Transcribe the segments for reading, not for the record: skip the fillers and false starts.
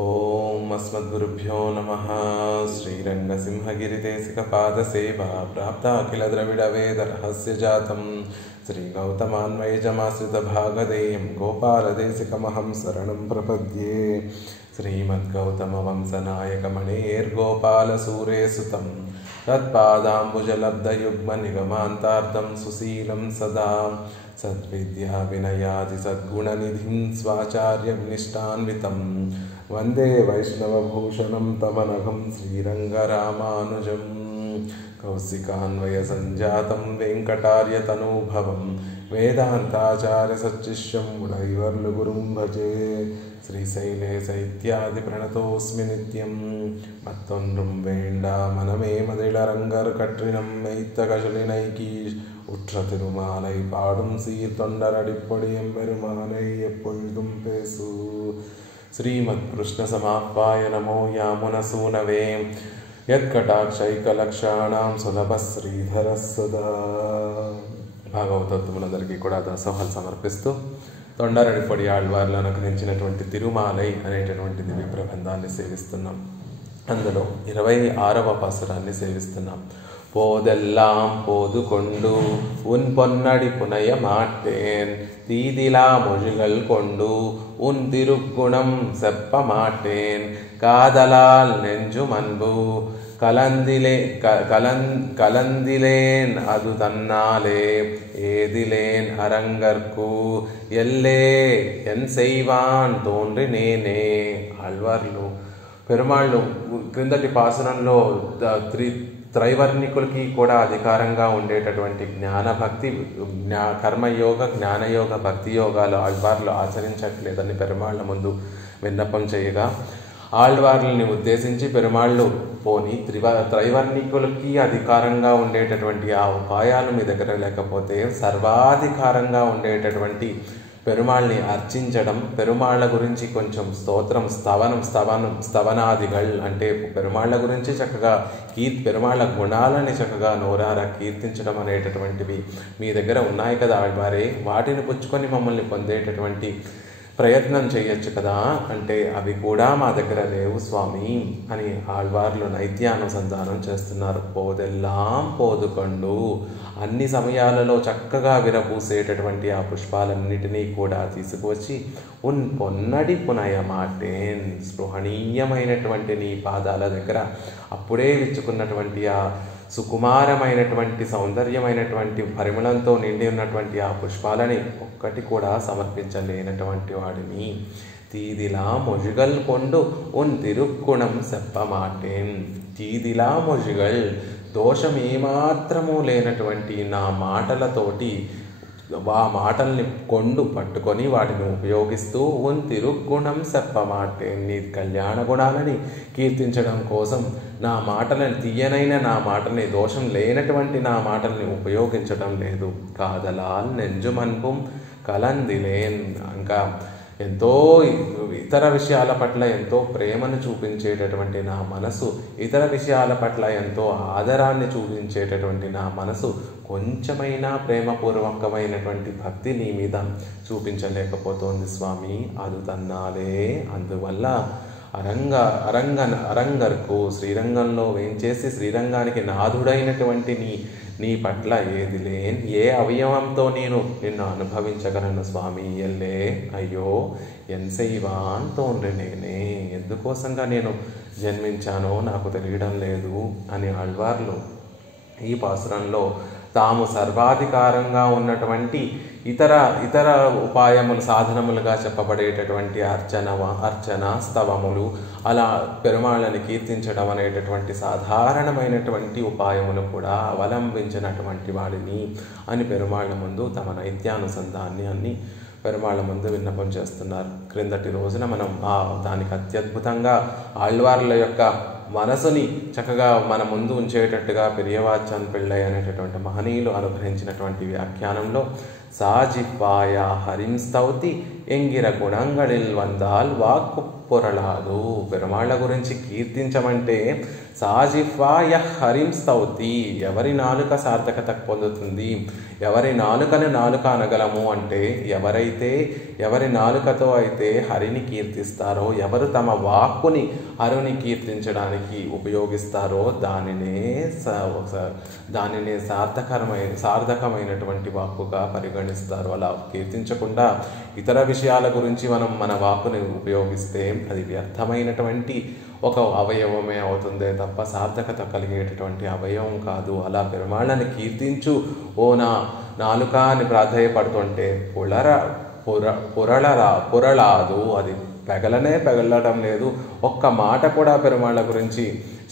ఓం అస్మద్గురుభ్యో నమః. శ్రీరంగసింహగిరిదేశికపాదసేవా ప్రాప్తాఖిల ద్రవిడ వేద రహస్య జాతం శ్రీగౌతమాన్వయజమాశ్రితభాగధేయం గోపాలదేశికమహం శరణం ప్రపద్యే. శ్రీమద్గౌతమవంశనాయకమణేర్గోపాలసూరేసుతం తత్పాదాంబుజలబ్ధయుగ్మనిగమాంతార్థం సుశీలం సదా సద్విద్యా వినయాది సద్గుణనిధిం స్వాచార్యం నిష్టాన్వితం వందే వైష్ణవభూషణం తమనఘం శ్రీరంగరామానుజం. కౌశికాన్వయ సంజాతం వెంకటార్యతనూభవం వేదాంతాచార్య సచ్చిష్యం గుణైవర్లు గురుం భజే. శ్రీశైలేశ ఇత్యాది ప్రణతోస్మి నిత్యం మత్తొన్றுం வேண்டாமனமே மதிளரங்கர் கற்றினம் மெய்த்த கழலினைக்கி உற்ற திருமாலை பாடும் சீர் தொண்டரடிப்பொடியம் பெருமானை எப்பொழுதும் பேசு. శ్రీమద్ కృష్ణ సమాప్పాయ నమో యామునసూనవే యత్కటాక్షైకలక్షాణాం సులభ శ్రీధర సదా. భాగవతోత్తములందరికీ కూడా దాసోహాలు సమర్పిస్తూ తొండరడిపొడి ఆళ్వార్లు అనుగ్రహించినటువంటి తిరుమాలై అనేటటువంటి దివ్య ప్రబంధాన్ని సేవిస్తున్నాం. అందులో 26వ పాసురాన్ని సేవిస్తున్నాం. போதெல்லாம் போது கொண்டு உன் பொன்னடி புனைய மாட்டேன், தீதிலா மொழிகள் கொண்டு உன் திருக்குணம் செப்ப மாட்டேன், காதலால் நெஞ்சும் அன்பு கலந்திலேன் அது தன்னாலே ஏதிலேன் அரங்கற்கு ఎల్లే ఎన్ செய்வான் తోండ్రినేనే. ఆళ్వార్లు పెరుమాళ్ళు క్రిందటి పాసనంలో త్రైవర్ణికులకి కూడా అధికారంగా ఉండేటటువంటి జ్ఞానభక్తి కర్మయోగ జ్ఞానయోగ భక్తి యోగాలు ఆళ్వార్లు ఆచరించట్లేదని పెరుమాళ్ళ ముందు విన్నపం చేయగా ఆళ్వార్లని ఉద్దేశించి పెరుమాళ్ళు పోని త్రైవర్ణికులకి అధికారంగా ఉండేటటువంటి ఆ ఉపాయాలు మీ దగ్గర లేకపోతే సర్వాధికారంగా ఉండేటటువంటి పెరుమాళ్ళని అర్చించడం, పెరుమాళ్ళ గురించి కొంచెం స్తోత్రం స్తవనాదిகள் అంటే పెరుమాళ్ళ గురించి చక్కగా పెరుమాళ్ళ గుణాలని చక్కగా నోరారా కీర్తించడం అనేటటువంటివి మీ దగ్గర ఉన్నాయి కదా ఆళ్వారే, వాటిని పుచ్చుకొని మమ్మల్ని పొందేటటువంటి ప్రయత్నం చేయొచ్చు కదా అంటే అవి కూడా మా దగ్గర లేవు స్వామి అని ఆళ్వార్లు నైత్యానుసంధానం చేస్తున్నారు. పోదెల్లాం పోదుకొండు, అన్ని సమయాలలో చక్కగా విరబూసేటటువంటి ఆ పుష్పాలన్నిటినీ కూడా తీసుకువచ్చి ఉన్ పొన్నడి పునయ మాటేన్, స్పృహణీయమైనటువంటి నీ పాదాల దగ్గర అప్పుడే విచ్చుకున్నటువంటి ఆ సుకుమారమైనటువంటి సౌందర్యమైనటువంటి పరిమళంతో నిండి ఉన్నటువంటి ఆ పుష్పాలని ఒక్కటి కూడా సమర్పించలేనటువంటి వాడిని. తీదిలా మొజిగల్ కొండు ఉన్ తిరుక్కుణం సెప్పమాటేన్. తీదిలా మొజిగల్, దోషం ఏమాత్రము లేనటువంటి నా మాటలతోటి ఆ మాటల్ని పట్టుకొని వాటిని ఉపయోగిస్తూ ఉన్ తిరుక్కుణం సెప్పమాటే, నీ కళ్యాణ గుణాలని కీర్తించడం కోసం నా మాటలని తీయనైన నా మాటని దోషం లేనటువంటి నా మాటల్ని ఉపయోగించడం లేదు. కాదలాల్ నెంజుమన్పుం కలందిలేన్, ఇంకా ఎంతో ఇతర విషయాల పట్ల ఎంతో ప్రేమను చూపించేటటువంటి నా మనసు, ఇతర విషయాల పట్ల ఎంతో ఆదరాన్ని చూపించేటటువంటి నా మనసు కొంచెమైనా ప్రేమపూర్వకమైనటువంటి భక్తి నీ మీద చూపించలేకపోతోంది స్వామి. అది తన్నాలే. అందువల్ల అరంగర్కు, శ్రీరంగంలో వేంచేసి శ్రీరంగానికి నాథుడైనటువంటి నీ పట్ల ఏది లేన్, ఏ అవయవంతో నేను నిన్ను అనుభవించగలను స్వామి. ఎల్లే అయ్యో ఎన్సైవాన్ తోండ్రినేనే, ఎందుకోసంగా నేను జన్మించానో నాకు తెలియడం లేదు అని ఆళ్వార్లు ఈ పాసురంలో తాము సర్వాధికారంగా ఉన్నటువంటి ఇతర ఉపాయములు సాధనములుగా చెప్పబడేటటువంటి అర్చన స్తవములు, అలా పెరుమాళ్ళని కీర్తించడం అనేటటువంటి సాధారణమైనటువంటి ఉపాయములు కూడా అవలంబించినటువంటి వాడిని అని పెరుమాళ్ళ ముందు తమ నైత్యానుసంధాన్ని అన్ని పెరుమాళ్ళ ముందు విన్నపం చేస్తున్నారు. క్రిందటి రోజున మనం దానికి అత్యద్భుతంగా ఆళ్వార్ల యొక్క మనసుని చక్కగా మన ముందు ఉంచేటట్టుగా పెరియవాచాన్ పిళ్ళై అనేటటువంటి మహనీయులు అనుగ్రహించినటువంటి వ్యాఖ్యానంలో సాజిహ్వాయ హరిం స్తౌతి ఎంగిర గుణంగళిల్ వందాల్ వాక్కు పొరలాదు. పెరుమాళ్ళ గురించి కీర్తించమంటే సాజిఫాయ హరిం స్తౌతి, ఎవరి నాలుక సార్థకత పొందుతుంది, ఎవరి నాలుకను నాలుక అనగలము అంటే ఎవరి నాలుకతో అయితే హరిని కీర్తిస్తారో, ఎవరు తమ వాక్కుని హరుని కీర్తించడానికి ఉపయోగిస్తారో దానినే సార్థకమైనటువంటి వాక్కుగా పరిగణిస్తారు. అలా కీర్తించకుండా ఇతర విషయాల గురించి మనం మన వాక్కుని ఉపయోగిస్తే అది వ్యర్థమైనటువంటి ఒక అవయవమే అవుతుందే తప్ప సార్థకత కలిగేటటువంటి అవయవం కాదు. అలా పెరుమాళ్ళని కీర్తించు ఓ నా నాలుక అని ప్రాధేయపడుతుంటే పొరలాదు, అది పెగలడం లేదు. ఒక్క మాట కూడా పెరుమాళ్ళ గురించి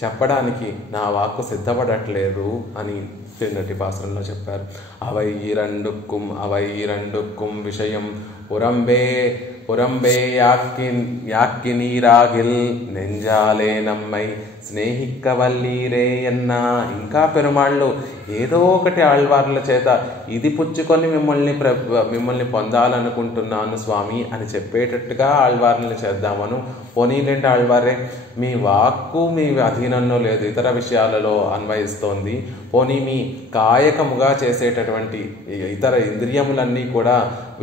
చెప్పడానికి నా వాక్కు సిద్ధపడట్లేదు అని తిన్నటి పాసరంలో చెప్పారు. అవై இரண்டுக்கும் விஷயம் புறம்பே யாக்கி நீராகில் நெஞ்சாலே நம்மை స్నేహిక్క వల్లీరే అన్నా. ఇంకా పెరుమాళ్ళు ఏదో ఒకటి ఆళ్వార్ల చేత ఇది పుచ్చుకొని మిమ్మల్ని పొందాలనుకుంటున్నాను స్వామి అని చెప్పేటట్టుగా ఆళ్వార్లను చేద్దామను. పోనీలేంటి ఆళ్వారే, మీ వాక్కు మీ అధీనంలో లేదు, ఇతర విషయాలలో అన్వయిస్తోంది. పోనీ మీ కాయకముగా చేసేటటువంటి ఇతర ఇంద్రియములన్నీ కూడా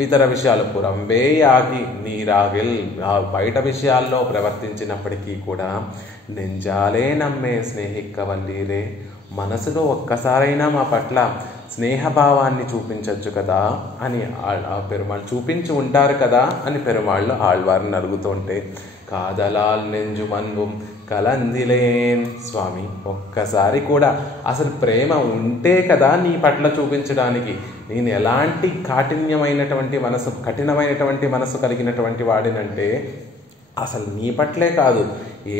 ఇతర విషయాలు పురంబే యాగి నీరాగిల్, బయట విషయాల్లో ప్రవర్తించినప్పటికీ కూడా నెంజాలే నమ్మే స్నేహిక్క వల్లీరే, మనసులో ఒక్కసారైనా మా పట్ల స్నేహభావాన్ని చూపించవచ్చు కదా అని పెరుమాళ్ళు చూపించి ఉంటారు కదా అని పెరుమాళ్ళు ఆళ్వారిని అడుగుతుంటే, కాదలాల్ నెంజు మన్వం కలందిలేన్ స్వామి, ఒక్కసారి కూడా అసలు ప్రేమ ఉంటే కదా నీ పట్ల చూపించడానికి. నేను ఎలాంటి కఠినమైనటువంటి మనసు కలిగినటువంటి వాడినంటే అసలు నీ పట్లే కాదు,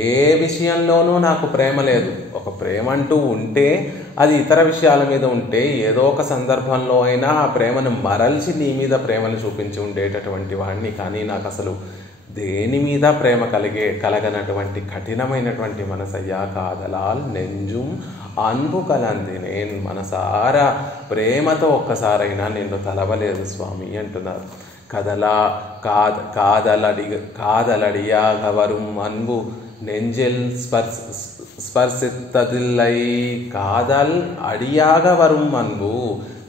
ఏ విషయంలోనూ నాకు ప్రేమ లేదు. ఒక ప్రేమ అంటూ ఉంటే అది ఇతర విషయాల మీద ఉంటే ఏదో ఒక సందర్భంలో అయినా ఆ ప్రేమను మరల్చి నీ మీద ప్రేమను చూపించి ఉండేటటువంటి వాడిని. కానీ నాకు అసలు దేని మీద ప్రేమ కలగనటువంటి కఠినమైనటువంటి మనసయ్యా. కాదలాల్ నెంజుం అన్బు కలంది, నేను మనసారా ప్రేమతో ఒక్కసారైనా నిన్ను తలవలేదు స్వామి అంటున్నారు. காதலடியாக வரும் அன்பு நெஞ்சில் స్పర్శిత్తదిల్లై. కాదల్ అడియాగ వரும் అన్బు,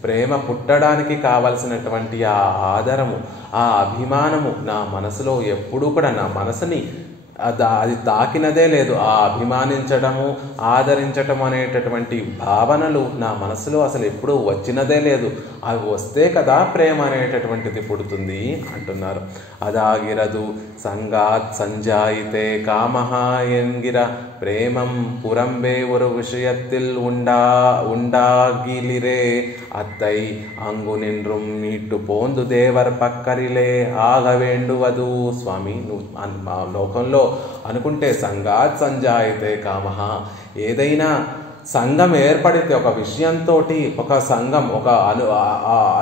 ప్రేమ పుట్టడానికి కావలసినటువంటి ఆ ఆదరము, ఆ అభిమానము నా మనసులో ఎప్పుడూ కూడా నా మనసుని అది తాకినదే లేదు. ఆ అభిమానించడము, ఆదరించటం అనేటటువంటి భావనలు నా మనసులో అసలు ఎప్పుడూ వచ్చినదే లేదు. అవి వస్తే కదా ప్రేమ అనేటటువంటిది పుడుతుంది అంటున్నారు. అదాగిరదు సంగాత్ సంజాయితే కామహ ఎన్గిర ప్రేమం పురంబే ஒரு விஷயத்தில் உண்டாகிலிரே அத்தை అంగు నిన్றும் మీట్టు పోందు దేవర్ పక్కరిలే ఆగవేండువదు. స్వామి, నువ్వు లోకంలో అనుకుంటే సంగాత్ సంజాయితే కామహ, ఏదైనా సంఘం ఏర్పడితే ఒక విషయంతో ఒక సంఘం ఒక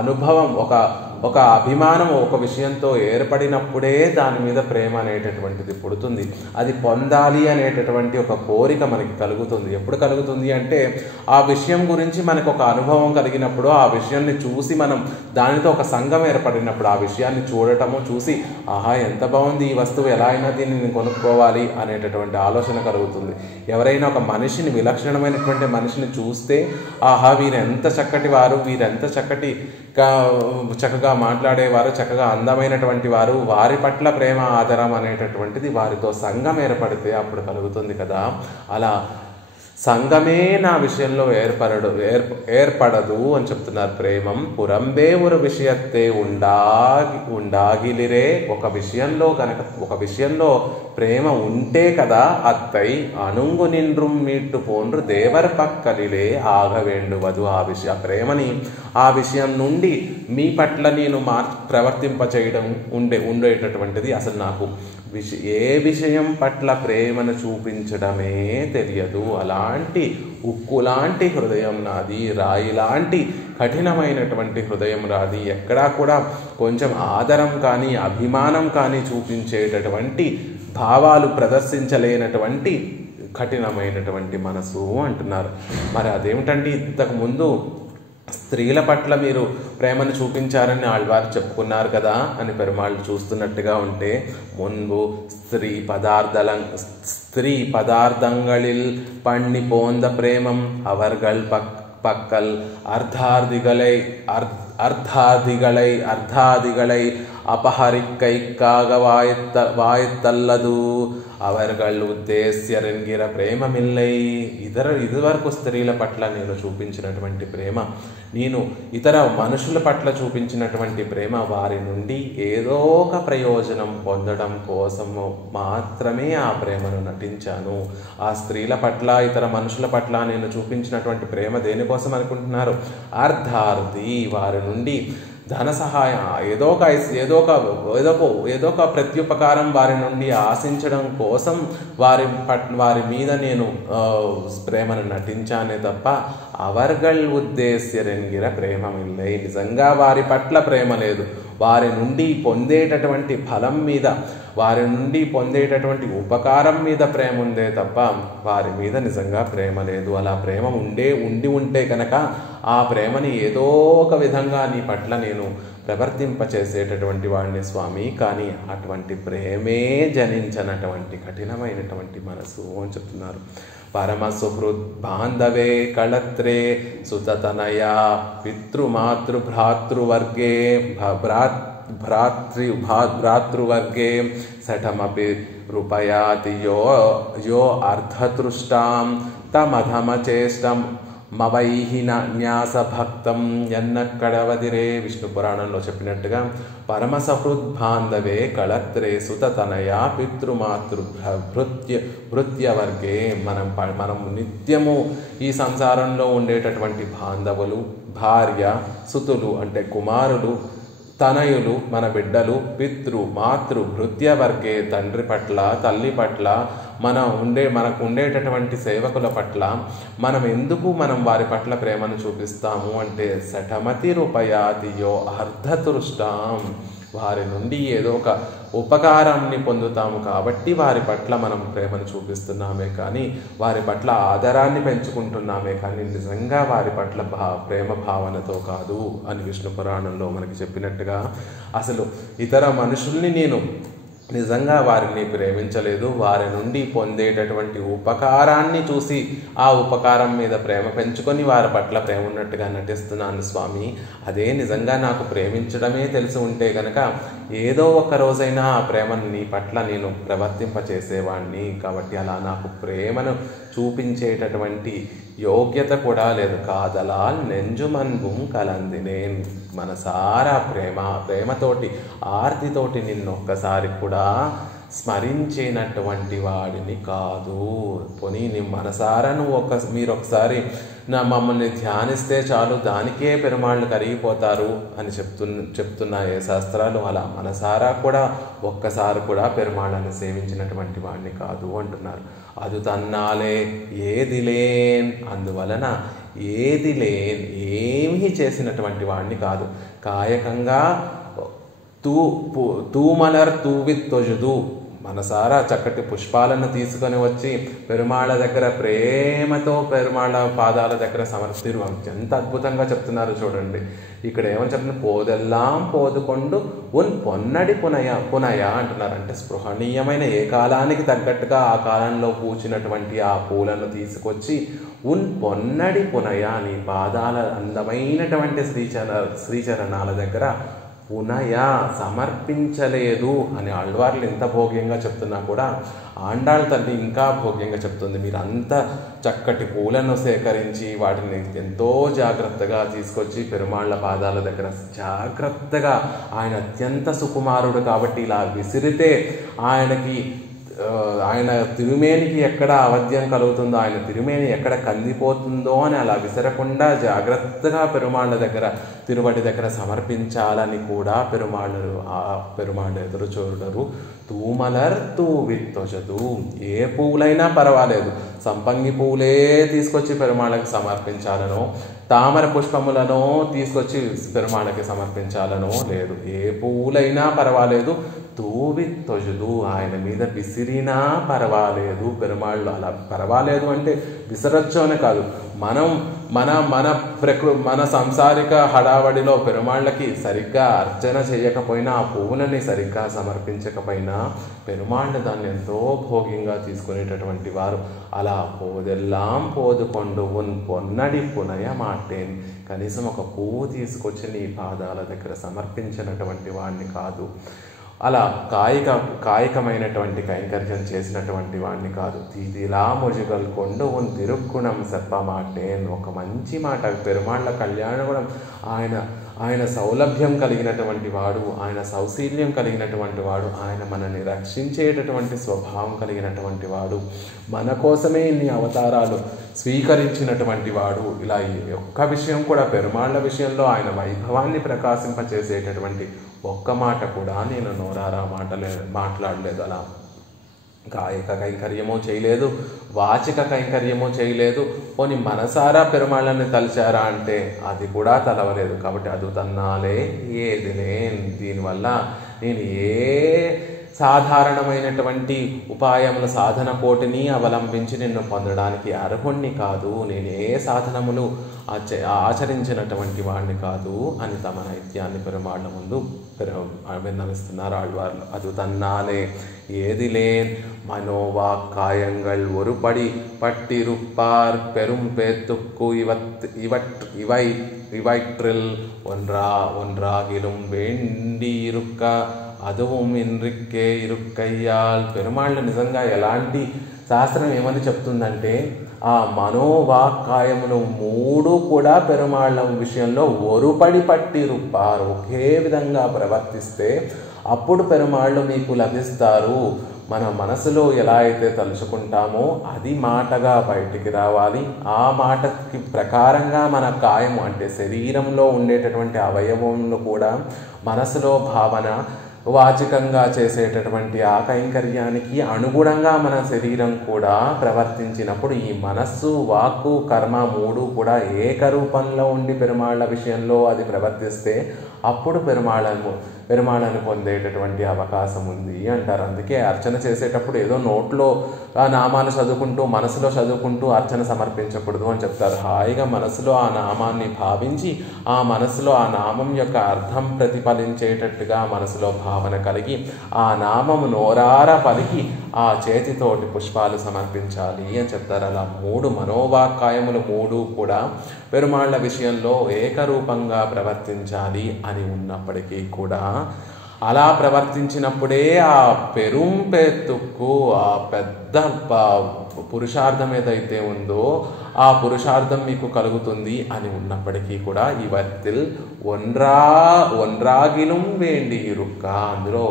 అనుభవం ఒక అభిమానం ఒక విషయంతో ఏర్పడినప్పుడే దాని మీద ప్రేమ అనేటటువంటిది పుడుతుంది. అది పొందాలి అనేటటువంటి ఒక కోరిక మనకి కలుగుతుంది. ఎప్పుడు కలుగుతుంది అంటే ఆ విషయం గురించి మనకు ఒక అనుభవం కలిగినప్పుడు, ఆ విషయాన్ని చూసి మనం దానితో ఒక సంఘం ఏర్పడినప్పుడు, ఆ విషయాన్ని చూడటము, చూసి ఆహా ఎంత బాగుంది ఈ వస్తువు, ఎలా అయినా దీన్ని నేను కొనుక్కోవాలి అనేటటువంటి ఆలోచన కలుగుతుంది. ఎవరైనా ఒక మనిషిని, విలక్షణమైనటువంటి మనిషిని చూస్తే ఆహా వీరెంత చక్కటి వారు, వీరెంత చక్కగా మాట్లాడేవారు, చక్కగా అందమైనటువంటి వారు, వారి పట్ల ప్రేమ ఆదరం అనేటటువంటిది వారితో సంఘం ఏర్పడితే అప్పుడు కలుగుతుంది కదా. అలా సంఘమే నా విషయంలో ఏర్పడదు అని చెప్తున్నారు. ప్రేమం పురంబే ஒரு விஷயத்தை ఉండాగిలిరే, ఒక విషయంలో ప్రేమ ఉంటే కదా అత్తై అణుంగు నిండ్రుం మీట్టు పోండ్రు దేవర్ పక్కలిలే ఆగవేండువదు. ఆ ప్రేమని ఆ విషయం నుండి మీ పట్ల నేను ప్రవర్తింపచేయడం ఉండేటటువంటిది అసలు నాకు ఏ విషయం పట్ల ప్రేమను చూపించడమే తెలియదు. అలాంటి ఉక్కులాంటి హృదయం నాది, రాయి లాంటి కఠినమైనటువంటి హృదయం రాది. ఎక్కడా కూడా కొంచెం ఆదరం కానీ అభిమానం కానీ చూపించేటటువంటి భావాలు ప్రదర్శించలేనటువంటి కఠినమైనటువంటి మనసు అంటున్నారు. మరి అదేమిటంటే ఇంతకుముందు స్త్రీల పట్ల మీరు ప్రేమను చూపించారని ఆళ్వారు చెప్పుకున్నారు కదా అని పెరుమాళ్ళు చూస్తున్నట్టుగా ఉంటే, మున్పు ஸ்திரீ பதார்த்தங்களில் பண்ணி போந்த பிரேமம் அவர்கள் பக்கல் அர்த்தாதிகளை அபஹரிக்கைக்காக வாய்த்தல்லது அவர்கள் ఉద్దేశ్యరెంగిర ప్రేమమిల్లై. ఇదివరకు స్త్రీల పట్ల నేను చూపించినటువంటి ప్రేమ, నేను ఇతర మనుషుల పట్ల చూపించినటువంటి ప్రేమ వారి నుండి ఏదో ఒక ప్రయోజనం పొందడం కోసం మాత్రమే ఆ ప్రేమను నటించాను. ఆ స్త్రీల పట్ల ఇతర మనుషుల పట్ల నేను చూపించినటువంటి ప్రేమ దేనికోసం అనుకుంటున్నారు? అర్ధార్థి, వారి నుండి ధన సహాయం, ఏదో ఒక ప్రత్యుపకారం వారి నుండి ఆశించడం కోసం వారి మీద నేను ప్రేమను నటించానే తప్ప అవర్గల్ ఉద్దేశ్యరెంగిర ప్రేమమిల్లై, నిజంగా వారి పట్ల ప్రేమ లేదు. వారి నుండి పొందేటటువంటి ఫలం మీద, వారి నుండి పొందేటటువంటి ఉపకారం మీద ప్రేమ ఉందే తప్ప వారి మీద నిజంగా ప్రేమ లేదు. అలా ప్రేమ ఉంటే కనుక ఆ ప్రేమని ఏదో ఒక విధంగా నీ పట్ల నేను ప్రవర్తింపచేసేటటువంటి వాడిని స్వామి. కానీ అటువంటి ప్రేమే జనించనటువంటి కఠినమైనటువంటి మనసు అని చెప్తున్నారు. పరమ సుహృద్ బాంధవే కళత్రే సుతతనయ పితృమాతృ భ్రాతృవర్గే భ్రాతృవర్గే సఠమపి రూపయాతి యో అర్ధతృష్టాం తమధమచేష్టం మవైహిన న్యాస భక్తం ఎన్నక్కడవదిరే. విష్ణు పురాణంలో చెప్పినట్టుగా పరమ సహృద్బాంధవే కళత్రే సుతతనయ పితృమాతృ భృత్యవర్గే, మనం నిత్యము ఈ సంసారంలో ఉండేటటువంటి బాంధవులు, భార్య, సుతులు అంటే కుమారులు, తనయులు మన బిడ్డలు, పితృ మాతృ భృత్యవర్గే తండ్రి పట్ల, తల్లి పట్ల, మనకు ఉండేటటువంటి సేవకుల పట్ల మనం వారి పట్ల ప్రేమను చూపిస్తాము అంటే సఠమతి రూపయాతియో అర్ధతృష్టాం, వారి నుండి ఏదో ఒక ఉపకారాన్ని పొందుతాము కాబట్టి వారి పట్ల మనం ప్రేమను చూపిస్తున్నామే కానీ, వారి పట్ల ఆదరాన్ని పెంచుకుంటున్నామే కానీ నిజంగా వారి పట్ల ప్రేమ భావనతో కాదు అని విష్ణు పురాణంలో మనకి చెప్పినట్టుగా, అసలు ఇతర మనుషుల్ని నేను నిజంగా వారిని ప్రేమించలేదు. వారి నుండి పొందేటటువంటి ఉపకారాన్ని చూసి ఆ ఉపకారం మీద ప్రేమ పెంచుకొని వారి పట్ల ప్రేమ ఉన్నట్టుగా నటిస్తున్నాను స్వామి. అదే నిజంగా నాకు ప్రేమించడమే తెలిసి ఉంటే కనుక ఏదో ఒక రోజైనా ఆ ప్రేమను నీ పట్ల నేను ప్రవర్తింపచేసేవాడిని. కాబట్టి అలా నాకు ప్రేమను చూపించేటటువంటి యోగ్యత కూడా లేదు. కాదలాల్ నెంజుమన్బుం కలందినేన్, మనసారా ప్రేమతోటి ఆర్తితోటి నిన్నొక్కసారి కూడా స్మరించినటువంటి వాడిని కాదు. పోనీ నీ మనసారా మీరు ఒకసారి మమ్మల్ని ధ్యానిస్తే చాలు, దానికే పెరుమాళ్ళు కరిగిపోతారు అని చెప్తున్నాయి శాస్త్రాలు. అలా మనసారా కూడా ఒక్కసారి కూడా పెరుమాళ్ళని సేవించినటువంటి వాడిని కాదు అంటున్నారు. అది తన్నాలే ఏది లేన్, అందువలన ఏది లేన్, ఏమీ చేసినటువంటి వాడిని కాదు. కాయకంగా తూమలర్ తూవిత్తొజుదు, మనసారా చక్కటి పుష్పాలను తీసుకొని వచ్చి పెరుమాళ్ళ దగ్గర ప్రేమతో పెరుమాళ్ళ పాదాల దగ్గర సమర్పిరు. ఎంత అద్భుతంగా చెప్తున్నారు చూడండి. ఇక్కడ ఏమని చెప్తున్నారు? పోదెల్లాం పోదుకొండు ఉన్ పొన్నడి పునయ అంటున్నారు. అంటే స్పృహణీయమైన ఏ కాలానికి తగ్గట్టుగా ఆ కాలంలో పూచినటువంటి ఆ పూలను తీసుకొచ్చి ఉన్ పొన్నడి పునయ, నీ పాదాల అందమైనటువంటి శ్రీచరణాల దగ్గర పునయ సమర్పించలేదు అని ఆళ్వార్లు ఎంత భోగ్యంగా చెప్తున్నా కూడా ఆండాళ్ళ తల్లి ఇంకా భోగ్యంగా చెప్తుంది. మీరు అంత చక్కటి పూలను సేకరించి వాటిని ఎంతో జాగ్రత్తగా తీసుకొచ్చి పెరుమాళ్ళ పాదాల దగ్గర జాగ్రత్తగా, ఆయన అత్యంత సుకుమారుడు కాబట్టి ఇలా విసిరితే ఆయన తిరుమేనికి ఎక్కడ అవధ్యం కలుగుతుందో, ఆయన తిరుమేని ఎక్కడ కందిపోతుందో అని అలా విసరకుండా జాగ్రత్తగా పెరుమాళ్ళ దగ్గర, తిరువడి దగ్గర సమర్పించాలని కూడా పెరుమాళ్ళు ఎదురు చూడరు. తూమలర్ తూవిత్తొజదు, ఏ పువ్వులైనా పర్వాలేదు, సంపంగి పువ్వులే తీసుకొచ్చి పెరుమాళ్ళకి సమర్పించాలనో, తామర పుష్పములను తీసుకొచ్చి పెరుమాళ్ళకి సమర్పించాలనో లేదు. ఏ పువ్వులైనా పర్వాలేదు, తూవిత్తొజుదు, ఆయన మీద విసిరినా పర్వాలేదు. పెరుమాళ్ళు అలా పర్వాలేదు అంటే విసరచ్చు అని కాదు, మనం మన సంసారిక హడావడిలో పెరుమాళ్ళకి సరిగ్గా అర్చన చేయకపోయినా, ఆ పువ్వులని సరిగ్గా సమర్పించకపోయినా పెరుమాళ్ళు దాన్ని ఎంతో భోగ్యంగా తీసుకునేటటువంటి వారు. అలా పోదెల్లాం పోదుకొండు ఉన్ పొన్నడి పునయ మాటేన్, కనీసం ఒక పువ్వు తీసుకొచ్చి నీ పాదాల దగ్గర సమర్పించినటువంటి వాడిని కాదు, అలా కాయికమైనటువంటి కైంకర్యం చేసినటువంటి వాడిని కాదు. తీదిలా ముజుగల్ కొండు ఉన్ తిరుక్కుణం చెప్పమాటేన్, ఒక మంచి మాట. పెరుమాళ్ళ కళ్యాణగుణం, ఆయన సౌలభ్యం కలిగినటువంటి వాడు, ఆయన సౌశీల్యం కలిగినటువంటి వాడు, ఆయన మనల్ని రక్షించేటటువంటి స్వభావం కలిగినటువంటి వాడు, మన కోసమే ఇన్ని అవతారాలు స్వీకరించినటువంటి వాడు. ఇలా ఒక్క విషయం కూడా పెరుమాళ్ళ విషయంలో ఆయన వైభవాన్ని ప్రకాశింపచేసేటటువంటి ఒక్క మాట కూడా నేను నోరారా మాట్లాడలేదు. అలా కాయిక కైంకర్యమో చేయలేదు, వాచిక కైంకర్యమో చేయలేదు, పోనీ మనసారా పెరుమాళ్ళని తలిచారా అంటే అది కూడా తలవలేదు. కాబట్టి అది తన్నాలే ఏది లేన్. దీనివల్ల నేను ఏ సాధారణమైనటువంటి ఉపాయముల సాధన కోటిని అవలంబించి నిన్ను పొందడానికి అర్హుణ్ణి కాదు, నేను ఏ సాధనములు ఆచరించినటువంటి వాడిని కాదు అని తమ నైత్యాన్ని పెరుమాళ్ళ ముందు విన్నవిస్తున్నారు ఆళ్వార్లు. అది తన్నాలే ఏది లేన్ మనోవాకాయంగల్ ఒరుపడి పట్టిరుప్పార్ பெரும் பேத்துக்கு இவற்றில் ஒன்றாகிலும் வேண்டி இருக்க அதுவும் இன்றிக்கே இருக்கைయాల్. పెరుమాళ్ళు నిజంగా ఎలాంటి శాస్త్రం ఏమని చెప్తుందంటే, ఆ మనోవాకాయములు మూడు కూడా పెరుమాళ్ళ విషయంలో ఒరుపడి పట్టిరుప్పారు, ఒకే విధంగా ప్రవర్తిస్తే అప్పుడు పెరుమాళ్ళు మీకు లభిస్తారు. మన మనసులో ఎలా అయితే తలుచుకుంటామో అది మాటగా బయటికి రావాలి. ఆ మాటకి ప్రకారంగా మన కాయము అంటే శరీరంలో ఉండేటటువంటి అవయవములు కూడా మనసులో భావన వాచికంగా చేసేటటువంటి ఆ కైంకర్యానికి అనుగుణంగా మన శరీరం కూడా ప్రవర్తించినప్పుడు ఈ మనస్సు, వాక్కు, కర్మ మూడు కూడా ఏకరూపంలో ఉండి పెరుమాళ్ళ విషయంలో అది ప్రవర్తిస్తే అప్పుడు పెరుమాళ్ళను పొందేటటువంటి అవకాశం ఉంది అంటారు. అందుకే అర్చన చేసేటప్పుడు ఏదో నోట్లో ఆ నామాలు చదువుకుంటూ మనసులో చదువుకుంటూ అర్చన సమర్పించకూడదు అని చెప్తారు. హాయిగా మనసులో ఆ నామాన్ని భావించి ఆ మనసులో ఆ నామం యొక్క అర్థం ప్రతిఫలించేటట్టుగా మనసులో భావన కలిగి ఆ నామము నోరార పలికి ఆ చేతితోటి పుష్పాలు సమర్పించాలి అని చెప్తారు. అలా మూడు మనోవాకాయములు మూడు కూడా పెరుమాళ్ళ విషయంలో ఏకరూపంగా ప్రవర్తించాలి అని ఉన్నప్పటికీ కూడా అలా ప్రవర్తించినప్పుడే ఆ పెరుంపెత్తుకు ఆ పెద్ద పురుషార్థం ఏదైతే ఉందో ఆ పురుషార్థం మీకు కలుగుతుంది అని ఉన్నప్పటికీ కూడా ఇవత్తిల్ ఒన్రాగిలం వేండి ఇరుక్క, అందులో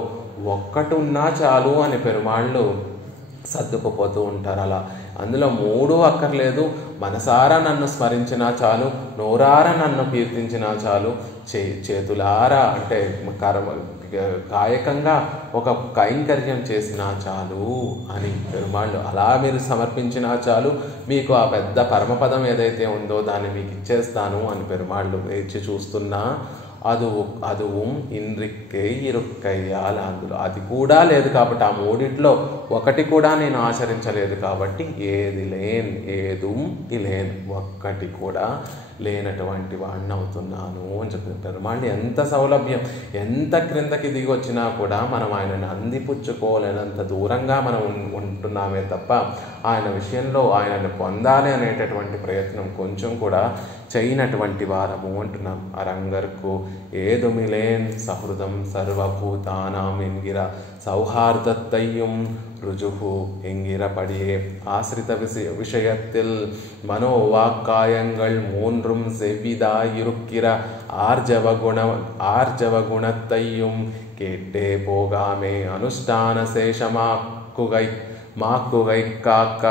ఒక్కటి ఉన్నా చాలు అని పెరుమాళ్ళు సర్దుకుపోతూ ఉంటారు. అలా అందులో మూడు అక్కర్లేదు, మనసారా నన్ను స్మరించినా చాలు, నోరారా నన్ను కీర్తించినా చాలు, చేతులారా అంటే కాయకంగా ఒక కైంకర్యం చేసినా చాలు అని పెరుమాళ్ళు అలా మీరు సమర్పించినా చాలు, మీకు ఆ పెద్ద పరమపదం ఏదైతే ఉందో దాన్ని మీకు ఇచ్చేస్తాను అని పెరుమాళ్ళు వేచి చూస్తున్నా அதுவும் இன்றிக்கே இருக்கையால், అందులో అది కూడా లేదు కాబట్టి ఆ మూడిట్లో ఒకటి కూడా నేను ఆచరించలేదు కాబట్టి ఏదుం ఇలేన్, ఒక్కటి కూడా లేనటువంటి వాడిని అవుతున్నాను అని చెప్పింది. పెరుమాళ్ళు ఎంత సౌలభ్యం, ఎంత క్రిందకి దిగి వచ్చినా కూడా మనం ఆయనను అందిపుచ్చుకోలేనంత దూరంగా మనం ఉంటున్నామే తప్ప ఆయన విషయంలో ఆయనను పొందాలి అనేటటువంటి ప్రయత్నం కొంచెం కూడా చేయనటువంటి వారము అంటున్నాం. అరంగర్కు ఏదుమిలేన్ సహృదం సర్వభూతానాం ఎన్గిర సౌహార్దత్తయ్యం ருஜுகு என்கிறபடியே ஆசிரித விஷயத்தில் மனோவாக்காயங்கள் மூன்றும் செவ்விதாயிருக்கிற ஆர்ஜவ குணத்தையும் கேட்டே போகாமே அனுஷ்டான சேஷமாக்குகை காக்க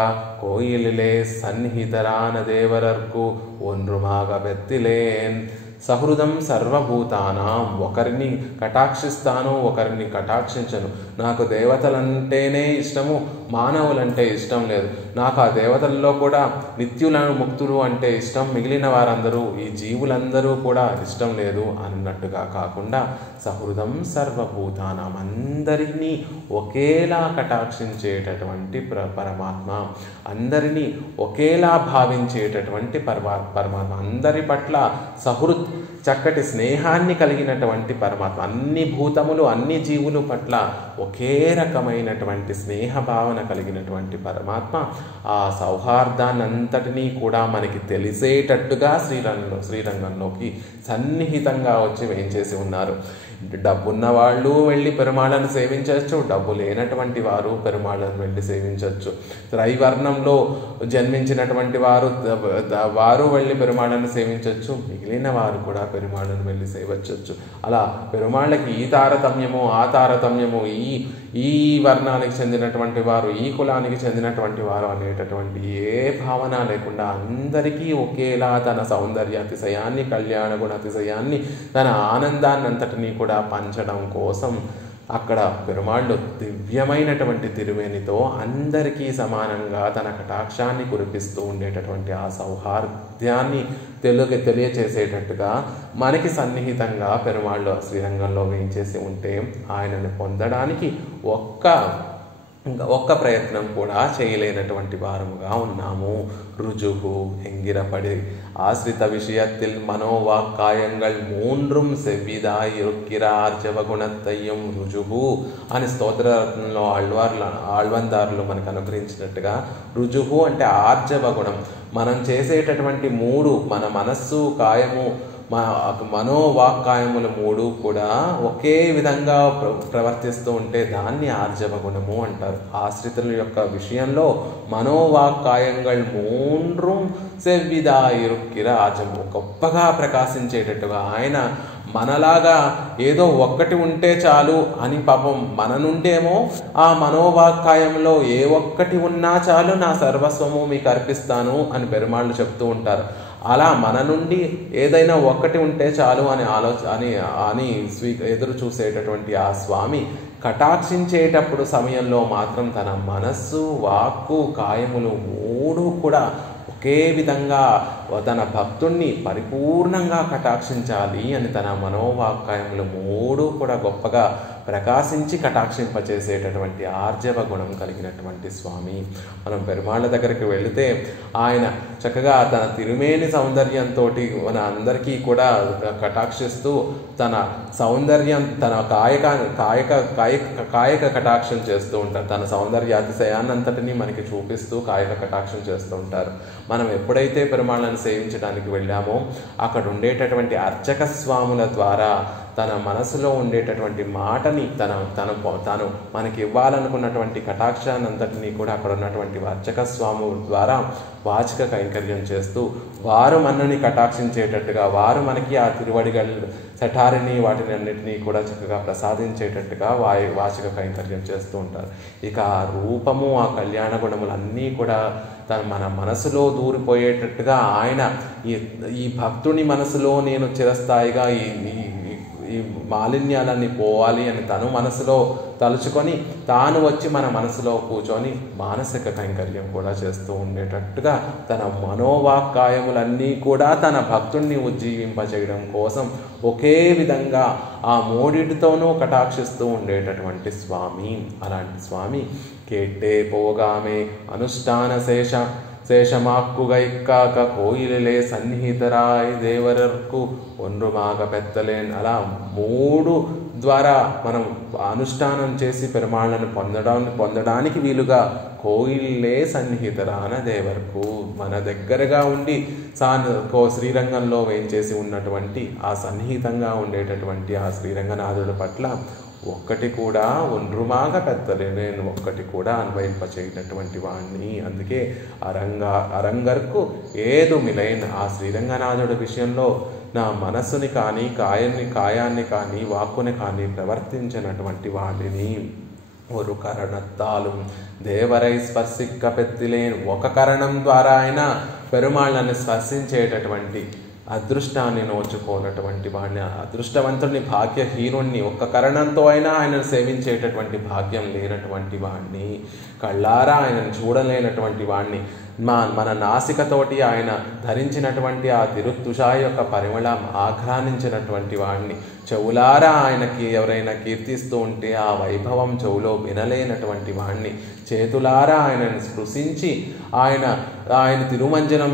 கோயிலிலே சந்நிகிதரான தேவரர்க்கு ஒன்றுமாக வெத்திலேன் సహృదం సర్వభూతానాం, ఒకరిని కటాక్షిస్తాను, ఒకరిని కటాక్షించను. నాకు దేవతలంటేనే ఇష్టము, మానవులంటే ఇష్టం లేదు. నాకు ఆ దేవతల్లో కూడా నిత్యులను ముక్తులు అంటే ఇష్టం, మిగిలిన వారందరూ ఈ జీవులందరూ కూడా ఇష్టం లేదు అన్నట్టుగా కాకుండా సహృదం సర్వభూతానాం, అందరినీ ఒకేలా కటాక్షించేటటువంటి పరమాత్మ, అందరినీ ఒకేలా భావించేటటువంటి పరమాత్మ, అందరి పట్ల సహృద్ చక్కటి స్నేహాన్ని కలిగినటువంటి పరమాత్మ, అన్ని భూతములు అన్ని జీవులు పట్ల ఒకే రకమైనటువంటి స్నేహ భావన కలిగినటువంటి పరమాత్మ ఆ సౌహార్దాన్నంతటినీ కూడా మనకి తెలిసేటట్టుగా శ్రీరంగంలోకి సన్నిహితంగా వచ్చి వేయించేసి ఉన్నారు. డబ్బున్న వాళ్ళు వెళ్ళి పెరుమాళ్ళను సేవించవచ్చు, డబ్బు లేనటువంటి వారు పెరుమాళ్ళను వెళ్ళి సేవించవచ్చు. త్రైవర్ణంలో జన్మించినటువంటి వారు వెళ్ళి పెరుమాళ్ళను సేవించవచ్చు, మిగిలిన వారు కూడా పెరుమాళ్ళను వెళ్ళి సేవించవచ్చు. అలా పెరుమాళ్ళకి ఈ తారతమ్యము ఆ తారతమ్యము, ఈ వర్ణానికి చెందినటువంటి వారు ఈ కులానికి చెందినటువంటి వారు అనేటటువంటి ఏ భావన లేకుండా అందరికీ ఒకేలా తన సౌందర్యాతిశయాన్ని, కళ్యాణ గుణాతిశయాన్ని, తన ఆనందాన్నంతటినీ కూడా పంచడం కోసం అక్కడ పెరుమాళ్ళు దివ్యమైనటువంటి తిరుమేనితో అందరికీ సమానంగా తన కటాక్షాన్ని కురిపిస్తూ ఉండేటటువంటి ఆ సౌహార్ద్యాన్ని తెలియచేసేటట్టుగా మనకి సన్నిహితంగా పెరుమాళ్ళు శ్రీరంగంలో వేయించేసి ఉంటే ఆయనను పొందడానికి ఒక్క ప్రయత్నం కూడా చేయలేనటువంటి వారముగా ఉన్నాము. ருஜுகு என்கிறபடி ஆசிரித விஷயத்தில் మనోవాక్కాయங்கள் మూండ్రం செவ்விதாய் இருக்கிறார் జవగుణత్తయ్యం రుజువు అని స్తోత్రంలో ఆళ్వందారులు మనకు అనుగ్రహించినట్టుగా రుజువు అంటే ఆర్జవ గుణం. మనం చేసేటటువంటి మూడు, మన మనస్సు, కాయము, మనోవాక్కాయములు మూడు కూడా ఒకే విధంగా ప్రవర్తిస్తూ ఉంటే దాన్ని ఆర్జవ గుణము అంటారు. ఆశ్రితుల యొక్క విషయంలో మనోవాక్కాయంగల్ మూండ్రం సెవ్విదాయిరుక్కిర ఆజము, గొప్పగా ప్రకాశించేటట్టుగా ఆయన మనలాగా ఏదో ఒక్కటి ఉంటే చాలు అని పాపం మన నుండేమో ఆ మనోవాక్కాయంలో ఏ ఒక్కటి ఉన్నా చాలు, నా సర్వస్వము మీకు అర్పిస్తాను అని పెరుమాళ్ళు చెప్తూ ఉంటారు. అలా మన నుండి ఏదైనా ఒక్కటి ఉంటే చాలు అని ఎదురు చూసేటటువంటి ఆ స్వామి కటాక్షించేటప్పుడు సమయంలో మాత్రం తన మనస్సు, వాక్కు, కాయములు మూడు కూడా ఒకే విధంగా తన భక్తుణ్ణి పరిపూర్ణంగా కటాక్షించాలి అని తన మనోవాక్కాయములు మూడు కూడా గొప్పగా ప్రకాశించి కటాక్షింపచేసేటటువంటి ఆర్జవ గుణం కలిగినటువంటి స్వామి. మనం పెరుమాళ్ళ దగ్గరికి వెళితే ఆయన చక్కగా తన తిరుమేని సౌందర్యంతో మన అందరికీ కూడా కటాక్షిస్తూ తన సౌందర్యం, తన కాయక కటాక్షం చేస్తూ ఉంటారు. తన సౌందర్యాతిశయాన్ని అంతటినీ మనకి చూపిస్తూ కాయక కటాక్షం చేస్తూ ఉంటారు. మనం ఎప్పుడైతే పెరుమాళ్ళను సేవించడానికి వెళ్ళామో అక్కడ ఉండేటటువంటి అర్చక స్వాముల ద్వారా తన మనసులో ఉండేటటువంటి మాటని తను మనకి ఇవ్వాలనుకున్నటువంటి కటాక్షాన్ని అంతటినీ కూడా అక్కడ ఉన్నటువంటి అర్చక స్వాము ద్వారా వాచిక కైంకర్యం చేస్తూ వారు మనని కటాక్షించేటట్టుగా, వారు మనకి ఆ తిరువడిగల్ శఠారిని వాటిని అన్నిటినీ కూడా చక్కగా ప్రసాదించేటట్టుగా వాచిక కైంకర్యం చేస్తూ ఉంటారు. ఇక ఆ రూపము, ఆ కళ్యాణ గుణములన్నీ కూడా మన మనసులో దూరిపోయేటట్టుగా ఆయన ఈ భక్తుని మనసులో నేను చిరస్థాయిగా ఈ మాలిన్యాలన్నీ పోవాలి అని తను మనసులో తలుచుకొని తాను వచ్చి మన మనసులో కూర్చొని మానసిక కైంకర్యం కూడా చేస్తూ ఉండేటట్టుగా తన మనోవాక్కాయములన్నీ కూడా తన భక్తుణ్ణి ఉజ్జీవింపచేయడం కోసం ఒకే విధంగా ఆ మూడిటితోనూ కటాక్షిస్తూ ఉండేటటువంటి స్వామి. అలాంటి స్వామి కేట్టే పోగామే అనుష్ఠాన శేషమాక్కుగైక్కాక కోయిలే సన్నిహితరాయ్ దేవరర్కు ఒన్రుమాగ పెత్తలేన్. అలా మూడు ద్వారా మనం అనుష్ఠానం చేసి పెరుమాళ్ళను పొందడానికి వీలుగా కోయిలే సన్నిహితరాన దేవరకు, మన దగ్గరగా ఉండి శ్రీరంగంలో వేయించేసి ఉన్నటువంటి ఆ సన్నిహితంగా ఉండేటటువంటి ఆ శ్రీరంగనాథుడి పట్ల ఒక్కటి కూడా ఒండ్రుమాగా పెద్దలే, నేను ఒక్కటి కూడా అన్వయింపచేయనటువంటి వాణ్ణి. అందుకే అరంగర్కు ఏదు మిలైన్, ఆ శ్రీరంగనాథుడి విషయంలో నా మనస్సుని కానీ కాయాన్ని కానీ వాక్కుని కానీ ప్రవర్తించినటువంటి వాడిని. ஒரு కరణత్తాలు దేవరై స్పర్శిక్క పెత్తిలేన్, ఒక కరణం ద్వారా అయినా పెరుమాళ్ళని స్పర్శించేటటువంటి అదృష్టాన్ని నోచుకోనటువంటి వాడిని, అదృష్టవంతుడిని, భాగ్యహీనుణ్ణి, ఒక్క కారణంతో అయినా ఆయనను సేవించేటటువంటి భాగ్యం లేనటువంటి వాడిని, కళ్ళారా ఆయనను చూడలేనటువంటి వాడిని, మన నాసికతోటి ఆయన ధరించినటువంటి ఆ తిరుత్తుషాయి యొక్క పరిమళం ఆఘ్రానించినటువంటి వాడిని, చెవులారా ఆయనకి ఎవరైనా కీర్తిస్తూ ఉంటే ఆ వైభవం చెవులో వినలేనటువంటి వాడిని, చేతులారా ఆయనను స్పృశించి ఆయన తిరుమంజనం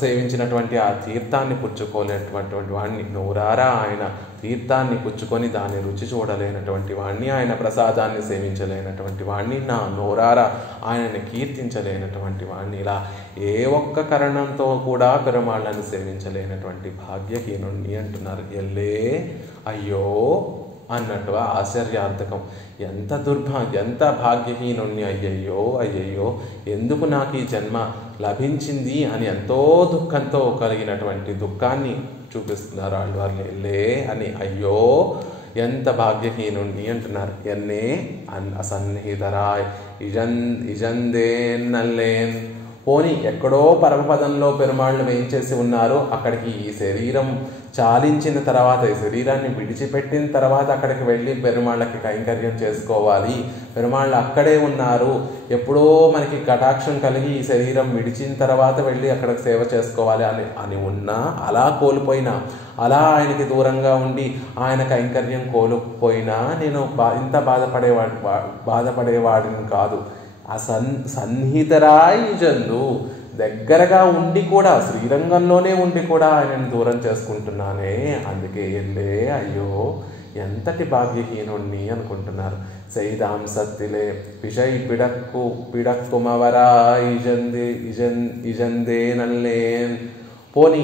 సేవించినటువంటి ఆ తీర్థాన్ని పుచ్చుకోలేనటువంటి వాడిని, నోరారా ఆయన తీర్థాన్ని పుచ్చుకొని దాన్ని రుచి చూడలేనటువంటి వాడిని, ఆయన ప్రసాదాన్ని సేవించలేనటువంటి వాడిని, నా నోరారా ఆయనని కీర్తించలేనటువంటి వాడిని, ఇలా ఏ ఒక్క కారణంతో కూడా పెరుమాళ్ళని సేవించలేనటువంటి భాగ్యహీనుణ్ణి అంటున్నారు. ఎల్లే అయ్యో అన్నట్టుగా ఆశ్చర్యార్థకం. ఎంత భాగ్యహీనుణ్ణి, అయ్యయ్యో అయ్యయ్యో ఎందుకు నాకు ఈ జన్మ లభించింది అని ఎంతో దుఃఖంతో కలిగినటువంటి దుఃఖాన్ని చూపిస్తున్నారు ఆళ్వార్లు. ఎల్లే అని అయ్యో ఎంత భాగ్యహీనుణ్ణి అంటున్నారు. ఎన్నే అసన్నిహితరాయ్ ఇజందే నల్లేన్. పోని ఎక్కడో పరమపదంలో పెరుమాళ్ళు వేయించేసి ఉన్నారు, అక్కడికి ఈ శరీరం చాలించిన తర్వాత, ఈ శరీరాన్ని విడిచిపెట్టిన తర్వాత అక్కడికి వెళ్ళి పెరుమాళ్ళకి కైంకర్యం చేసుకోవాలి, పెరుమాళ్ళు అక్కడే ఉన్నారు, ఎప్పుడో మనకి కటాక్షం కలిగి ఈ శరీరం విడిచిన తర్వాత వెళ్ళి అక్కడికి సేవ చేసుకోవాలి అని ఉన్నా, అలా కోల్పోయినా, అలా ఆయనకి దూరంగా ఉండి ఆయన కైంకర్యం కోల్పోయినా నేను ఇంత బాధపడేవాడిని కాదు. సన్నిహితరాయి జందు, దగ్గరగా ఉండి కూడా, శ్రీరంగంలోనే ఉండి కూడా ఆయనను దూరం చేసుకుంటున్నానే, అందుకే ఎల్లే అయ్యో ఎంతటి భాగ్యహీనుణ్ణి అనుకుంటున్నారు. సైదాం సత్తిలే పిషై పిడక్కుమవరా ఇజందే నల్లేన్. పోని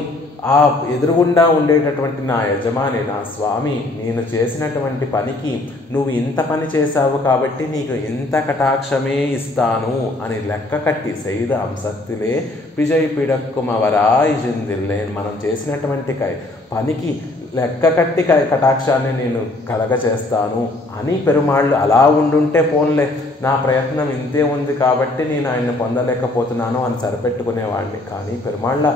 ఆ ఎదురుగుండా ఉండేటటువంటి నా యజమాని, నా స్వామి, నేను చేసినటువంటి పనికి నువ్వు ఇంత పని చేశావు కాబట్టి నీకు ఇంత కటాక్షమే ఇస్తాను అని లెక్క కట్టి, సైద అంసత్తిలే విజయ్ పిడక్కుమవరా ఇజందిల్లేన్, మనం చేసినటువంటి పనికి లెక్క కట్టి కటాక్షాన్ని నేను కలగచేస్తాను అని పెరుమాళ్ళు అలా ఉండుంటే, పోన్లే నా ప్రయత్నం ఇంతే ఉంది కాబట్టి నేను ఆయన్ని పొందలేకపోతున్నాను అని సరిపెట్టుకునేవాడిని. కానీ పెరుమాళ్ళ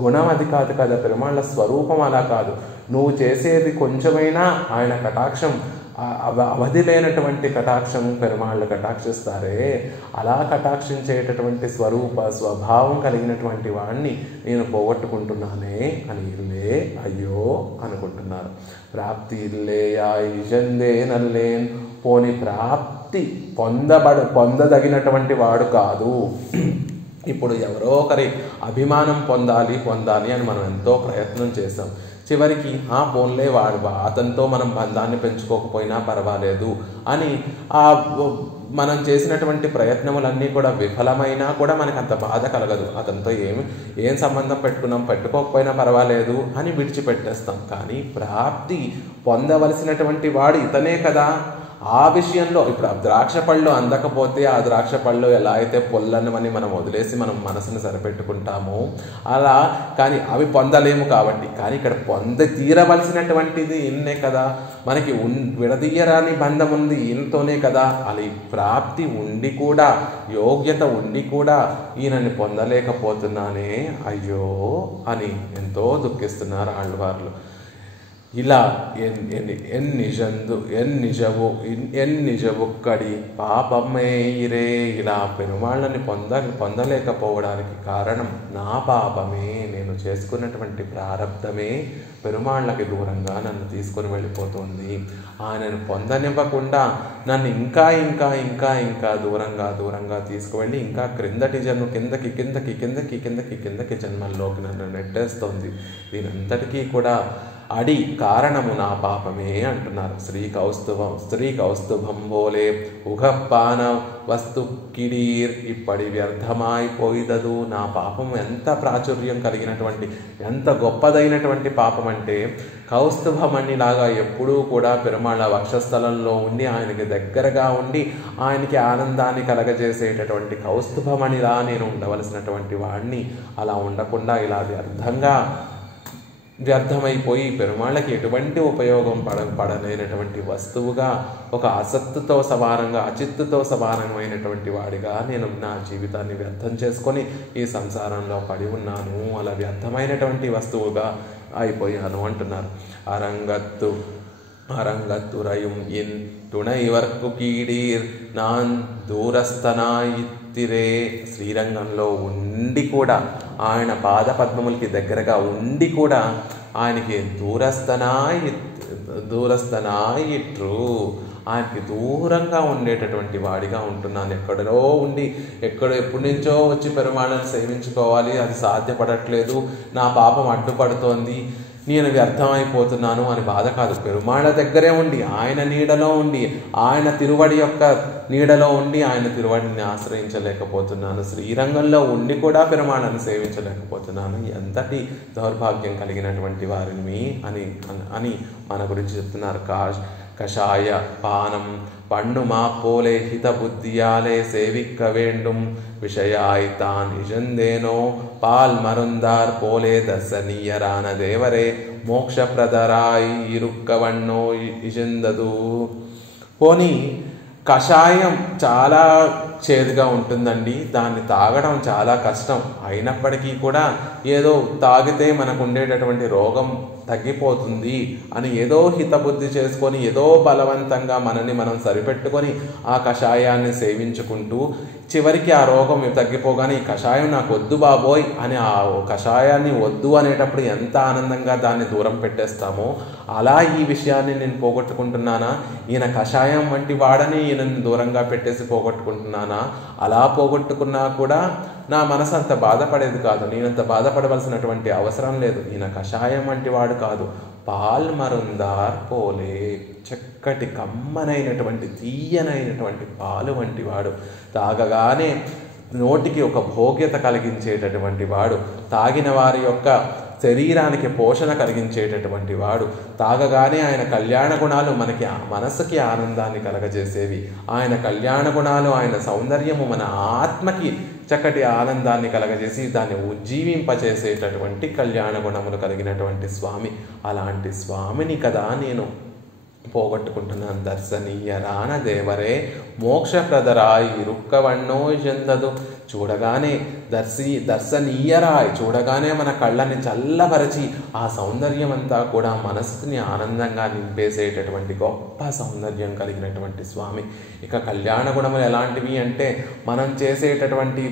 గుణం అది కాదు కదా, పెరుమాళ్ళ స్వరూపం అలా కాదు. నువ్వు చేసేది కొంచెమైనా ఆయన కటాక్షం, అవధి లేనటువంటి కటాక్షం పెరుమాళ్ళు కటాక్షిస్తారే, అలా కటాక్షించేటటువంటి స్వభావం కలిగినటువంటి వాడిని నేను పోగొట్టుకుంటున్నానే అని ఇల్లే అయ్యో అనుకుంటున్నారు. ప్రాప్తి ఇల్లేయా ఇజందే నల్లేన్. పోని ప్రాప్తి పొందదగినటువంటి వాడు కాదు. ఇప్పుడు ఎవరో ఒకరి అభిమానం పొందాలి అని మనం ఎంతో ప్రయత్నం చేసాం. చివరికి పోన్లే అతనితో మనం బంధాన్ని పెంచుకోకపోయినా పర్వాలేదు అని మనం చేసినటువంటి ప్రయత్నములన్నీ కూడా విఫలమైనా కూడా మనకు అంత బాధ కలగదు. అతనితో ఏం సంబంధం పెట్టుకోకపోయినా పర్వాలేదు అని విడిచిపెట్టేస్తాం. కానీ ప్రాప్తి పొందవలసినటువంటి వాడు ఇతనే కదా. ఆ విషయంలో ఇప్పుడు ద్రాక్ష పళ్ళు అందకపోతే ఆ ద్రాక్ష పళ్ళు ఎలా అయితే పొల్లనమని మనం వదిలేసి మనం మనసును సరిపెట్టుకుంటామో అలా, కానీ అవి పొందలేము కాబట్టి. కానీ ఇక్కడ తీరవలసినటువంటిది ఈయన్నే కదా, మనకి విడదీయరాని బంధం ఉంది ఈయనతోనే కదా. అలా ప్రాప్తి ఉండి కూడా, యోగ్యత ఉండి కూడా ఈయనని పొందలేకపోతున్నానే అయ్యో అని ఎంతో దుఃఖిస్తున్నారు ఆళ్వార్లు. ఇలా ఎన్నిజవుక్కడి పాపమేయిరే. ఇలా పెరుమాళ్ళని పొందలేకపోవడానికి కారణం నా పాపమే, నేను చేసుకున్నటువంటి ప్రారబ్ధమే పెరుమాళ్ళకి దూరంగా నన్ను తీసుకొని వెళ్ళిపోతుంది. ఆయనను పొందనివ్వకుండా నన్ను ఇంకా ఇంకా ఇంకా ఇంకా దూరంగా తీసుకువెళ్ళి ఇంకా కిందకి జన్మల్లోకి నన్ను నెట్టేస్తోంది. దీనంతటికీ కూడా కారణము నా పాపమే అంటున్నారు. స్త్రీ కౌస్తుభం బోలే ఉఘపాన వస్తు కిడీర్ ఇప్పటి వ్యర్థమైపోయిదదు. నా పాపం ఎంత ప్రాచుర్యం కలిగినటువంటి, ఎంత గొప్పదైనటువంటి పాపం అంటే, కౌస్తుభమణిలాగా ఎప్పుడూ కూడా పెరుమాళ్ళ వక్షస్థలంలో ఉండి ఆయనకి దగ్గరగా ఉండి ఆయనకి ఆనందాన్ని కలగజేసేటటువంటి కౌస్తుభమణిలా నేను ఉండవలసినటువంటి వాడిని అలా ఉండకుండా ఇలా వ్యర్థంగా వ్యర్థమైపోయి పెరుమాళ్ళకి ఎటువంటి ఉపయోగం పడలేనటువంటి వస్తువుగా, ఒక అసత్తుతో సమానంగా, అచిత్తుతో సమానమైనటువంటి వాడిగా నేను నా జీవితాన్ని వ్యర్థం చేసుకొని ఈ సంసారంలో పడి ఉన్నాను, అలా వ్యర్థమైనటువంటి వస్తువుగా అయిపోయాను అంటున్నారు. அரங்கத்துறையும் என் துணைவர்க்கு கீడీర్ నాన్ దూరస్థనాయిత్తిరే. శ్రీరంగంలో ఉండి కూడా, ఆయన పాద పద్మములకి దగ్గరగా ఉండి కూడా ఆయనకి దూరస్థనాయిట్రు, ఆయనకి దూరంగా ఉండేటటువంటి వాడిగా ఉంటున్నాను. ఎక్కడో ఉండి ఎప్పటి నుంచో వచ్చి పెరుమాళ్ళని సేవించుకోవాలి, అది సాధ్యపడట్లేదు, నా పాపం అడ్డుపడుతోంది, నేను వ్యర్థమైపోతున్నాను అని బాధ కాదు. పెరుమాళ్ళ దగ్గరే ఉండి, ఆయన నీడలో ఉండి, ఆయన తిరువడి యొక్క నీడలో ఉండి ఆయన తిరువడిని ఆశ్రయించలేకపోతున్నాను, శ్రీరంగంలో ఉండి కూడా పెరుమాళ్ళని సేవించలేకపోతున్నాను, ఎంతటి దౌర్భాగ్యం కలిగినటువంటి వారిని అని మన గురించి చెప్తున్నారు. కషాయ పానం பண்ணு மாப்போலே ஹித புத்தியாலே சேவிக்க வேண்டும் விஷயாய்த்தான் இழந்தேனோ பால் மருந்தார் போலே தர்சனீயரான தேவரே మోక్షప్రదరాయి ఇరుక్కవన్నో ఇజందదు. పోనీ కషాయం చాలా చేదుగా ఉంటుందండి, దాన్ని తాగడం చాలా కష్టం, అయినప్పటికీ కూడా ఏదో తాగితే మనకు ఉండేటటువంటి రోగం తగ్గిపోతుంది అని ఏదో హితబుద్ధి చేసుకొని, ఏదో బలవంతంగా మనని మనం సరిపెట్టుకొని ఆ కషాయాన్ని సేవించుకుంటూ చివరికి ఆ రోగం తగ్గిపోగానే ఈ కషాయం నాకు వద్దు బాబోయ్ అని ఆ కషాయాన్ని వద్దు అనేటప్పుడు ఎంత ఆనందంగా దాన్ని దూరం పెట్టేస్తామో, అలా ఈ విషయాన్ని నేను పోగొట్టుకుంటున్నానా, ఈయన కషాయం వంటి వాడని ఈయనని దూరంగా పెట్టేసి పోగొట్టుకుంటున్నానా, అలా పోగొట్టుకున్నా కూడా నా మనసు అంత బాధపడేది కాదు, నేనంత బాధపడవలసినటువంటి అవసరం లేదు. ఈయన కషాయం వంటి వాడు కాదు, పాల్ మరుందార్ పోలే, చక్కటి కమ్మనైనటువంటి తీయనైనటువంటి పాలు వంటి వాడు, తాగగానే నోటికి ఒక భోగ్యత కలిగించేటటువంటి వాడు, తాగిన వారి యొక్క శరీరానికి పోషణ కలిగించేటటువంటి వాడు, తాగగానే ఆయన కళ్యాణ గుణాలు మనకి మనసుకి ఆనందాన్ని కలగజేసేవి, ఆయన కళ్యాణ గుణాలు, ఆయన సౌందర్యము మన ఆత్మకి చక్కటి ఆనందాన్ని కలగజేసి దాన్ని ఉజ్జీవింపచేసేటటువంటి కళ్యాణ గుణములు కలిగినటువంటి స్వామి. అలాంటి స్వామిని కదా నేను పోగొట్టుకుంటున్నాను. దర్శనీయరాన దేవరే మోక్షప్రదరాయి ఇరుక్కవన్నో చెందదు. చూడగానే దర్శనీయరాయ్, చూడగానే మన కళ్ళని చల్లపరిచి ఆ సౌందర్యం అంతా కూడా మనసుని ఆనందంగా నింపేసేటటువంటి గొప్ప సౌందర్యం కలిగినటువంటి స్వామి. ఇక కళ్యాణ గుణములు ఎలాంటివి అంటే, మనం చేసేటటువంటి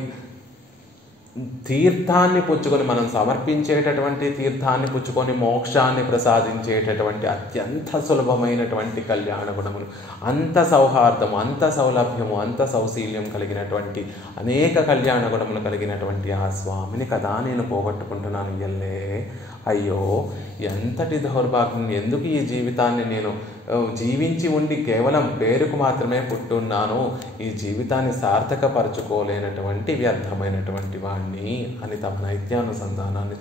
తీర్థాన్ని పుచ్చుకొని, మనం సమర్పించేటటువంటి తీర్థాన్ని పుచ్చుకొని మోక్షాన్ని ప్రసాదించేటటువంటి అత్యంత సులభమైనటువంటి కళ్యాణ గుణములు, అంత సౌహార్దము, అంత సౌలభ్యము, అంత సౌశీల్యం కలిగినటువంటి అనేక కళ్యాణ గుణములు కలిగినటువంటి ఆ స్వామిని కదా నేను పోగొట్టుకుంటున్నాను. ఎల్లే అయ్యో ఎంతటి దౌర్భాగ్యం, ఎందుకు ఈ జీవితాన్ని నేను జీవించి ఉండి కేవలం పేరుకు మాత్రమే పుట్టున్నాను, ఈ జీవితాన్ని సార్థకపరచుకోలేనటువంటి వ్యర్థమైనటువంటి వాణ్ణి అని తమ నైత్యానుసంధానాన్ని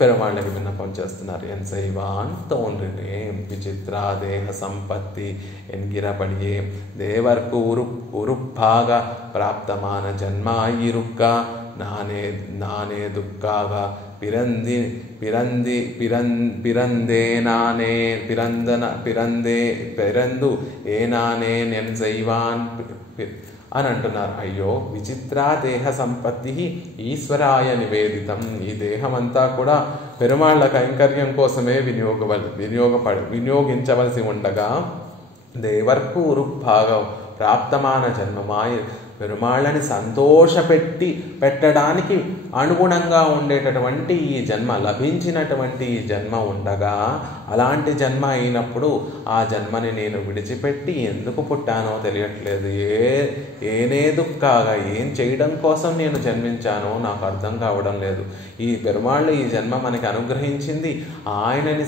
పెరుమాళ్ళకి విన్నపం చేస్తున్నారు. ఎన్ సైవాన్ తోన్రినే విచిత్ర దేహ సంపత్తి ఎన్గిరపడియే దేవర్కు ఉరుప్పాగ ప్రాప్తమాన జన్మాయిరుక్క నానే దుఃఖాగ పిరందే నానే పిరందు ఏ నానే నెన్ సైవాన్ అని అంటున్నారు. అయ్యో విచిత్ర దేహ సంపత్తి ఈశ్వరాయ నివేదితం. ఈ దేహమంతా కూడా పెరుమాళ్ళ కైంకర్యం కోసమే వినియోగించవలసి ఉండగా దేవర్కు ఉరుభాగం ప్రాప్తమాన జన్మమాయ, పెరుమాళ్ళని పెట్టడానికి అనుగుణంగా ఉండేటటువంటి ఈ జన్మ, లభించినటువంటి ఈ జన్మ ఉండగా, అలాంటి జన్మ అయినప్పుడు ఆ జన్మని నేను విడిచిపెట్టి ఎందుకు పుట్టానో తెలియట్లేదు. ఏనే దుఃఖాగా, ఏం చేయడం కోసం నేను జన్మించానో నాకు అర్థం కావడం లేదు. ఈ పెరుమాళ్ళు ఈ జన్మ మనకి అనుగ్రహించింది ఆయనని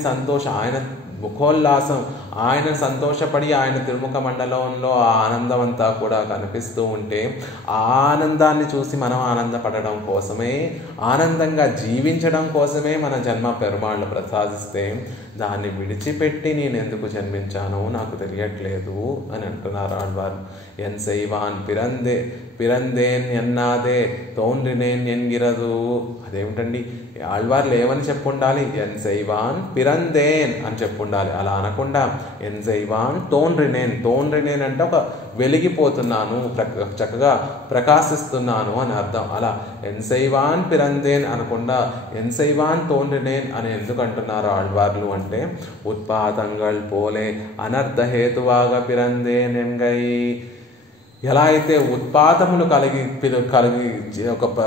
ఆయన ముఖోల్లాసం, ఆయన సంతోషపడి ఆయన తిరుముఖ మండలంలో ఆ ఆనందం అంతా కూడా కనిపిస్తూ ఉంటే ఆ ఆనందాన్ని చూసి మనం ఆనందపడడం కోసమే, ఆనందంగా జీవించడం కోసమే మన జన్మ పెరుమాళ్ళు ప్రసాదిస్తే దాన్ని విడిచిపెట్టి నేను ఎందుకు జన్మించానో నాకు తెలియట్లేదు అని అంటున్నారు ఆళ్వారు. ఎన్ సైవాన్ పిరందేన్ ఎన్నాదే తోన్రినేన్ ఎన్గిరదు. అదేమిటండి, ఆళ్వార్లు ఏమని చెప్పుండాలి? ఎన్ సైవాన్ పిరందేన్ అని చెప్పుండాలి. అలా అనకుండా ఎన్ సైవాన్ తోన్రినేన్ అంటే ఒక వెలిగిపోతున్నాను, చక్కగా ప్రకాశిస్తున్నాను అని అర్థం. అలా ఎన్ సైవాన్ పిరందేన్ అనకుండా ఎన్ సైవాన్ తోన్రినేన్ అని ఎందుకు అంటున్నారు ఆళ్వార్లు అంటే, ఉత్పాతంగల్ పోలే అనర్థహేతువాగ పిరందేన్ ఎంగై. ఎలా అయితే ఉత్పాతములు కలిగి ఒక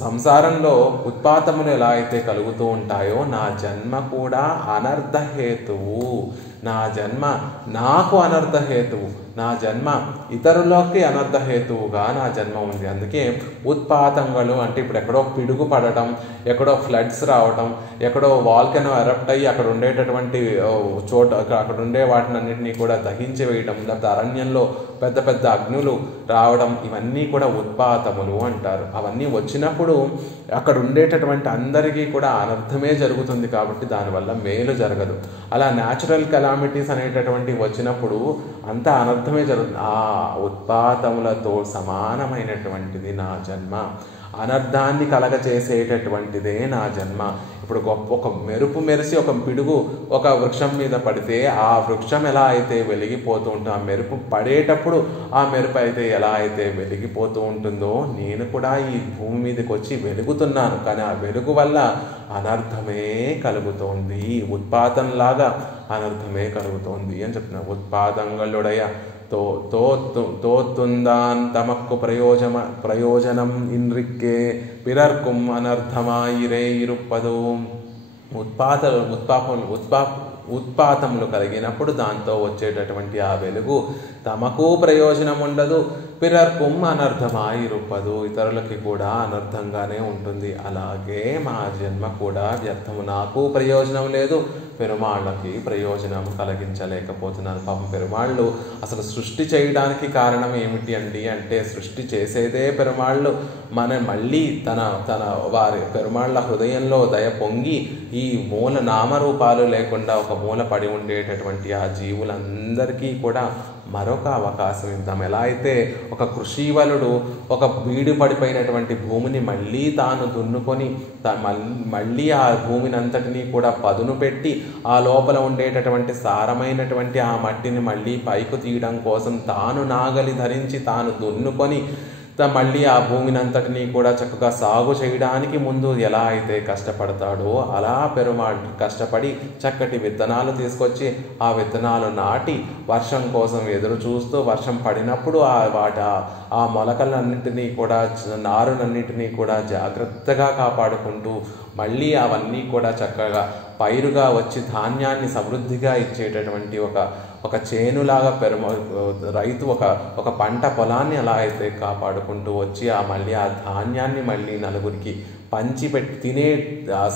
సంసారంలో ఉత్పాతములు ఎలా అయితే కలుగుతూ ఉంటాయో నా జన్మ కూడా అనర్థహేతువు. నా జన్మ నాకు అనర్థహేతువు, నా జన్మ ఇతరులకి అనర్థహేతువుగా నా జన్మ ఉంది. అందుకే ఉత్పాతంగలు అంటే ఇప్పుడు ఎక్కడో పిడుగు పడటం, ఎక్కడో ఫ్లడ్స్ రావటం, ఎక్కడో వాల్కెనో ఎరప్ట్ అయ్యి అక్కడ ఉండేటటువంటి అక్కడ ఉండే వాటినన్నింటినీ కూడా దహించి వేయడం, లేకపోతే అరణ్యంలో పెద్ద పెద్ద అగ్నులు రావడం, ఇవన్నీ కూడా ఉత్పాతములు అంటారు. అవన్నీ వచ్చినప్పుడు అక్కడ ఉండేటటువంటి అందరికీ కూడా అనర్థమే జరుగుతుంది కాబట్టి దానివల్ల మేలు జరగదు. అలా న్యాచురల్ కెలామిటీస్ అనేటటువంటి వచ్చినప్పుడు అంతా అనర్థమే జరుగుతుంది. ఆ ఉత్పాతములతో సమానమైనటువంటిది నా జన్మ, అనర్థాన్ని కలగచేసేటటువంటిదే నా జన్మ. ఇప్పుడు ఒక మెరుపు మెరిసి ఒక పిడుగు ఒక వృక్షం మీద పడితే ఆ వృక్షం ఎలా అయితే వెలిగిపోతూ ఉంటుందో, ఆ మెరుపు పడేటప్పుడు ఆ మెరుపు అయితే ఎలా అయితే వెలిగిపోతూ ఉంటుందో, నేను కూడా ఈ భూమి మీదకి వచ్చి వెలుగుతున్నాను. కానీ ఆ వెలుగు వల్ల అనర్థమే కలుగుతోంది, ఉత్పాతంలాగా అనర్థమే కలుగుతోంది అని చెప్తున్నా. ఉత్పాతంగళుడయ தோத்துந்தான் தமக்கு பிரயோஜனம் இன்றிக்கே பிறர்க்கும் అనర్థమాయిరే ఇరుప్పదు. ఉత్పాతములు కలిగినప్పుడు దాంతో వచ్చేటటువంటి ఆ వెలుగు తమకు ప్రయోజనం ఉండదు, పిరర్కుం అనర్థమాయిరుప్పదు, ఇతరులకి కూడా అనర్థంగానే ఉంటుంది. అలాగే మా జన్మ కూడా వ్యర్థము, నాకు ప్రయోజనం లేదు, పెరుమాళ్ళకి ప్రయోజనం కలిగించలేకపోతున్నాను. పాపం పెరుమాళ్ళు అసలు సృష్టి చేయడానికి కారణం ఏమిటి అండి అంటే, సృష్టి చేసేదే పెరుమాళ్ళు. మళ్ళీ తన వారి పెరుమాళ్ళ హృదయంలో దయ పొంగి ఈ మూల నామరూపాలు లేకుండా ఒక మూల పడి ఉండేటటువంటి ఆ జీవులందరికీ కూడా మరొక అవకాశం ఇద్దాం. ఎలా అయితే ఒక కృషివలుడు ఒక బీడు పడిపోయినటువంటి భూమిని మళ్ళీ తాను దున్నుకొని మళ్ళీ ఆ భూమిని అంతటినీ కూడా పదును పెట్టి ఆ లోపల ఉండేటటువంటి సారమైనటువంటి ఆ మట్టిని మళ్ళీ పైకి తీయడం కోసం తాను నాగలి ధరించి తాను దున్నుకొని మళ్ళీ ఆ భూమిని అంతటినీ కూడా చక్కగా సాగు చేయడానికి ముందు ఎలా అయితే కష్టపడతాడో అలా పెరుమాళ్ కష్టపడి చక్కటి విత్తనాలు తీసుకొచ్చి ఆ విత్తనాలు నాటి వర్షం కోసం ఎదురు చూస్తూ వర్షం పడినప్పుడు ఆ మొలకలన్నింటినీ కూడా నారునన్నింటినీ కూడా జాగ్రత్తగా కాపాడుకుంటూ మళ్ళీ అవన్నీ కూడా చక్కగా పైరుగా వచ్చి ధాన్యాన్ని సమృద్ధిగా ఇచ్చేటటువంటి ఒక చేనులాగా రైతు ఒక పంట పొలాన్ని ఎలా అయితే కాపాడుకుంటూ వచ్చి మళ్ళీ ఆ ధాన్యాన్ని మళ్ళీ నలుగురికి పంచిపెట్టి తినే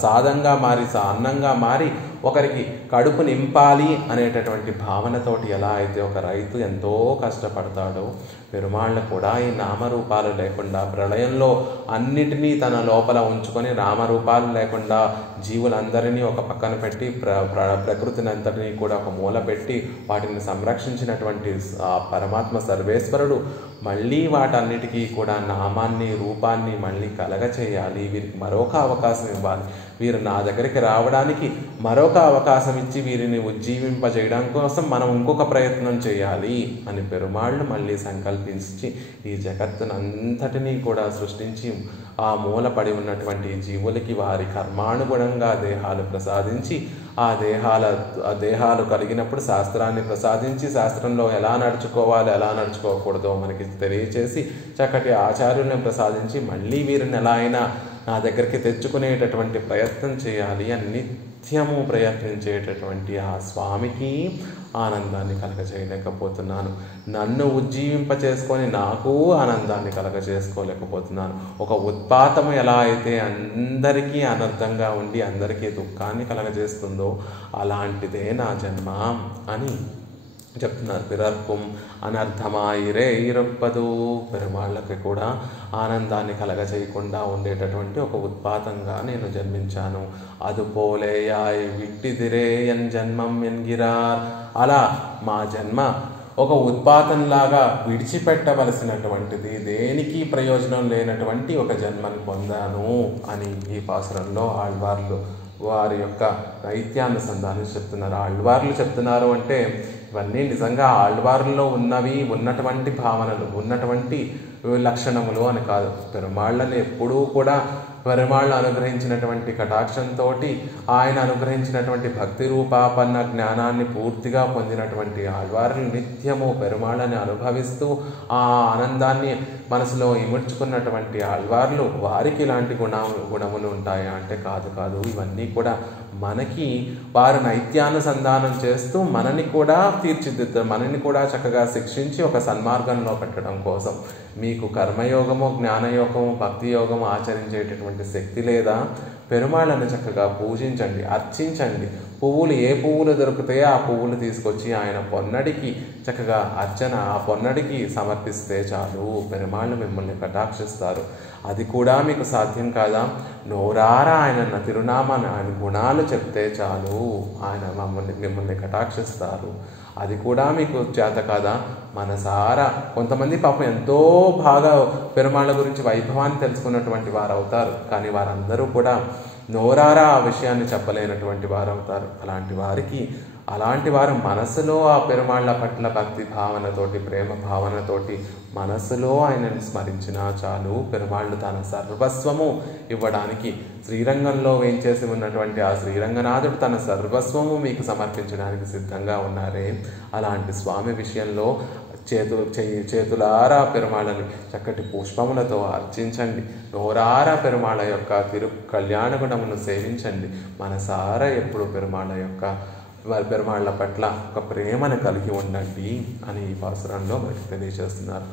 సాదంగా మారి అన్నంగా మారి ఒకరికి కడుపు నింపాలి అనేటటువంటి భావనతోటి ఎలా అయితే ఒక రైతు ఎంతో కష్టపడతాడో, పెరుమాళ్ళు కూడా ఈ నామరూపాలు లేకుండా ప్రళయంలో అన్నిటినీ తన లోపల ఉంచుకొని నామరూపాలు లేకుండా జీవులందరినీ ఒక పక్కన పెట్టి ప్రకృతిని అంతటినీ కూడా ఒక మూల పెట్టి వాటిని సంరక్షించినటువంటి పరమాత్మ సర్వేశ్వరుడు మళ్ళీ వాటన్నిటికీ కూడా నామాన్ని రూపాన్ని మళ్ళీ కలగచేయాలి. వీరికి మరొక అవకాశం ఇవ్వాలి. వీరు నా దగ్గరికి రావడానికి మరొక అవకాశం ఇచ్చి వీరిని ఉజ్జీవింపజేయడం కోసం మనం ఇంకొక ప్రయత్నం చేయాలి అని పెరుమాళ్ళు మళ్ళీ సంకల్పించి ఈ జగత్తునంతటినీ కూడా సృష్టించి ఆ మూలపడి ఉన్నటువంటి జీవులకి వారి కర్మానుగుణంగా దేహాలు ప్రసాదించి ఆ దేహాలు కలిగినప్పుడు శాస్త్రాన్ని ప్రసాదించి శాస్త్రంలో ఎలా నడుచుకోవాలి ఎలా నడుచుకోకూడదో మనకి తెలియచేసి చక్కటి ఆచార్యులను ప్రసాదించి మళ్ళీ వీరిని ఎలా అయినా నా దగ్గరికి తెచ్చుకునేటటువంటి ప్రయత్నం చేయాలి అని నిత్యము ప్రయత్నించేటటువంటి ఆ స్వామికి ఆనందాన్ని కలగజేయలేకపోతున్నాను. నన్ను ఉజ్జీవింప చేసుకొని నాకు ఆనందాన్ని కలగజేసుకోలేకపోతున్నాను. ఒక ఉత్పాతము ఎలా అయితే అందరికీ అనర్థంగా ఉండి అందరికీ దుఃఖాన్ని కలగజేస్తుందో అలాంటిదే నా జన్మ అని చెప్తున్నారు. పిరర్కుం అనర్థమాయిరే ఇరప్పదు, పెరుమాళ్ళకి కూడా ఆనందాన్ని కలగజేయకుండా ఉండేటటువంటి ఒక ఉత్పాతంగా నేను జన్మించాను. అదుపోలేయాయ్ విట్టిదిరే ఎన్ జన్మం ఎన్గిరార్, అలా మా జన్మ ఒక ఉత్పాతంలాగా విడిచిపెట్టవలసినటువంటిది, దేనికి ప్రయోజనం లేనటువంటి ఒక జన్మను పొందాను అని ఈ పాసురంలో ఆళ్వార్లు వారి యొక్క నైత్యానుసంధానం చెప్తున్నారు. ఆళ్వార్లు చెప్తున్నారు అంటే ఇవన్నీ నిజంగా ఆళ్వార్లలో ఉన్నటువంటి భావనలు, ఉన్నటువంటి లక్షణములు అని కాదు. పెరుమాళ్ళని ఎప్పుడూ కూడా పెరుమాళ్ళు అనుగ్రహించినటువంటి కటాక్షంతో, ఆయన అనుగ్రహించినటువంటి భక్తి రూపాపన్న జ్ఞానాన్ని పూర్తిగా పొందినటువంటి ఆళ్వారులు నిత్యము పెరుమాళ్ళని అనుభవిస్తూ ఆ ఆనందాన్ని మనసులో ఇముడ్చుకున్నటువంటి ఆళ్వార్లు, వారికి ఇలాంటి గుణములు ఉంటాయా అంటే కాదు. ఇవన్నీ కూడా మనకి వారు నైత్యానుసంధానం చేస్తూ మనని కూడా తీర్చిదిద్దారు, మనని కూడా చక్కగా శిక్షించి ఒక సన్మార్గంలో పెట్టడం కోసం. మీకు కర్మయోగము, జ్ఞానయోగము, భక్తి యోగము ఆచరించేటటువంటి శక్తి లేదా? పెరుమాళ్ళను చక్కగా పూజించండి, అర్చించండి. ఏ పువ్వులు దొరుకుతాయో ఆ పువ్వులు తీసుకొచ్చి ఆయన పొన్నడికి చక్కగా అర్చన, ఆ పొన్నడికి సమర్పిస్తే చాలు, పెరుమాళ్ళు మిమ్మల్ని కటాక్షిస్తారు. అది కూడా మీకు సాధ్యం కాదా? నోరారా ఆయన తిరునామాన్ని, ఆయన గుణాలు చెప్తే చాలు, ఆయన మిమ్మల్ని కటాక్షిస్తారు. అది కూడా మీకు చేత కాదా? మనసారా కొంతమంది పాపం ఎంతో బాగా పెరుమాళ్ళ గురించి వైభవాన్ని తెలుసుకున్నటువంటి వారు అవుతారు, కానీ వారందరూ కూడా నోరారా ఆ విషయాన్ని చెప్పలేనటువంటి వారు అవుతారు. అలాంటి వారు మనసులో ఆ పెరుమాళ్ళ పట్ల భక్తి భావనతోటి, ప్రేమ భావనతోటి మనసులో ఆయనను స్మరించినా చాలు, పెరుమాళ్ళు తన సర్వస్వము ఇవ్వడానికి, శ్రీరంగంలో వేంచేసి ఉన్నటువంటి ఆ శ్రీరంగనాథుడు తన సర్వస్వము మీకు సమర్పించడానికి సిద్ధంగా ఉన్నారే. అలాంటి స్వామి విషయంలో చేతులారా పెరుమాళ్ళని చక్కటి పుష్పములతో అర్చించండి. నోరారా పెరుమాళ్ళ యొక్క కళ్యాణ గుణమును సేవించండి. మనసారా ఎప్పుడు పెరుమాళ్ళ పట్ల ఒక ప్రేమను కలిగి ఉండండి అని ఈ పాసురంలో మనకి తెలియజేస్తున్నారు.